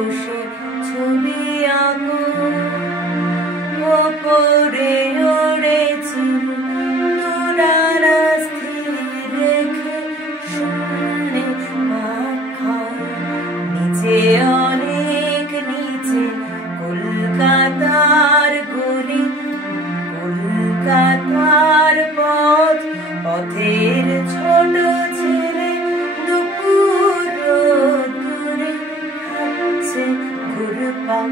বসে ছবি আঁকো, ওপরে ওড়েছি দুডানা স্থির রেখে শূন্যে মাখাও, নিচে অনেক নিচে কলকাতার গলি, কলকাতার পথ, পথের ছোট ছেলে দুপুর দূরে খাচ্ছে ঘুরপাক।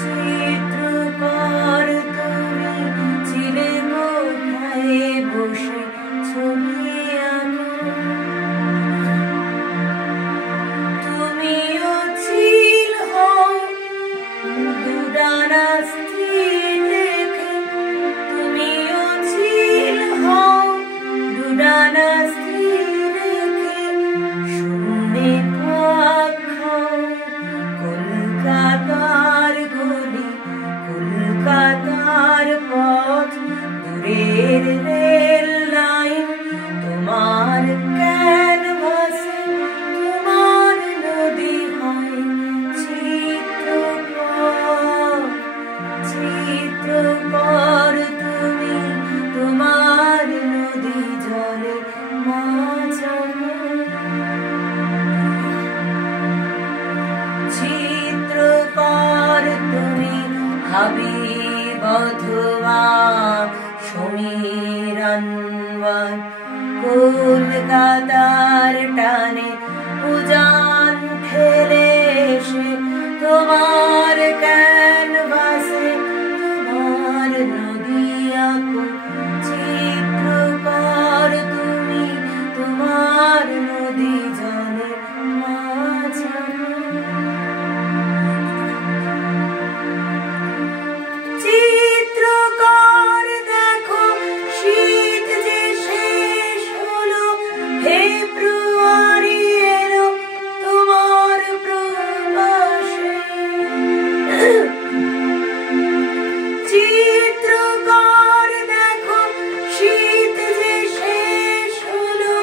চিত্রকর তুমি ছিলে কোথায় বসে ছবি আঁকো, তুমিও চিল হও দুডানা স্থির রেখে, তুমিও চিল হও দুডানা স্থির রেখে শূন্যে পাক খাও। কলকাতার গলি, কলকাতার পথ, দূরের রেল লাইন তোমার ক্যানভাসে, তোমার নদী হয় চিত্রকর। চিত্রকর তুমি তোমার নদী জলে মাঝানো, চিত্রকর তুমি হাবিব অথবা সমীর আনওয়ার, কলকাতার টানে উজান ঠেলে এসে তোমার ক্যানভাসে তোমার নদী আঁকো। চিত্রকর তুমি তোমার নদী জলে মাঝানো, চিত্রকর দেখো শীত যে শেষ হলো, ফেব্রুয়ারি এলো তোমার প্রবাসে। চিত্রকর দেখো শীত যে শেষ হলো,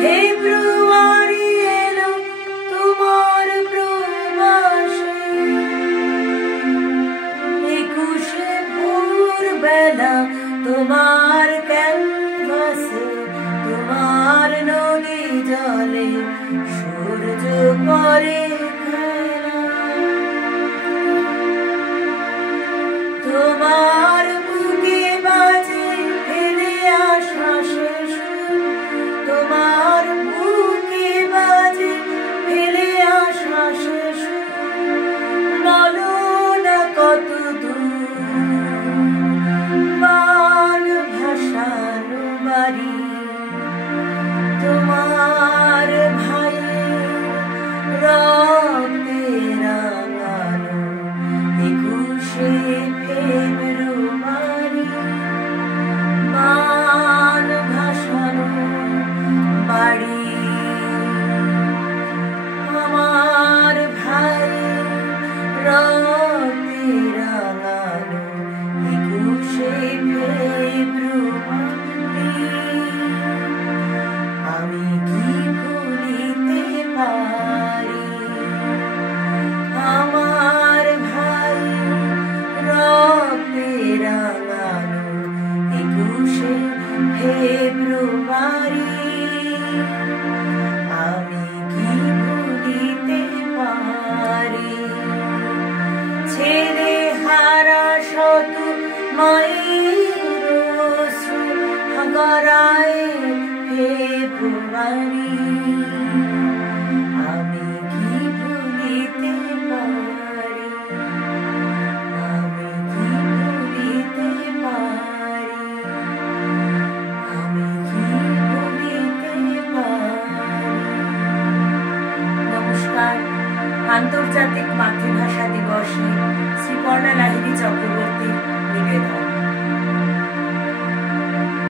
ফেব্রুয়ারি এলো তোমার প্রবাসে। 21শে ভোরবেলা তোমার ক্যানভাসে, তোমার নদী জলে সূর্য করে খেলা, তোমার বুকে বাজে ফেলে আসা শেষ, তোমার বুকে বাজে ফেলে আসা শেষ। বলো না কত দূর বান ভাসানো বাড়ি, তোমার ভাই রক্তে রাঙানো 21শে ফেব্রুয়ারি, বান ভাসানো বাড়ি। আমার ভাই রক্তে রাঙানো 21শে ফেব্রুয়ারি, আমি কি ভুলিতে পারি আমার ভাই রক্তে রাঙানো 21শে ফেব্রুয়ারি, আমি কি ভুলিতে পারি। ছেলে হারা শত মায়ের অশ্রু গড়ায় ফেব্রুয়ারি, আমি কি ভুলিতে পারি, আমি কি ভুলিতে পারি, আমি কি ভুলিতে পারি। নমস্কার। আন্তর্জাতিক মাতৃভাষা দিবসে শ্রীপর্ণা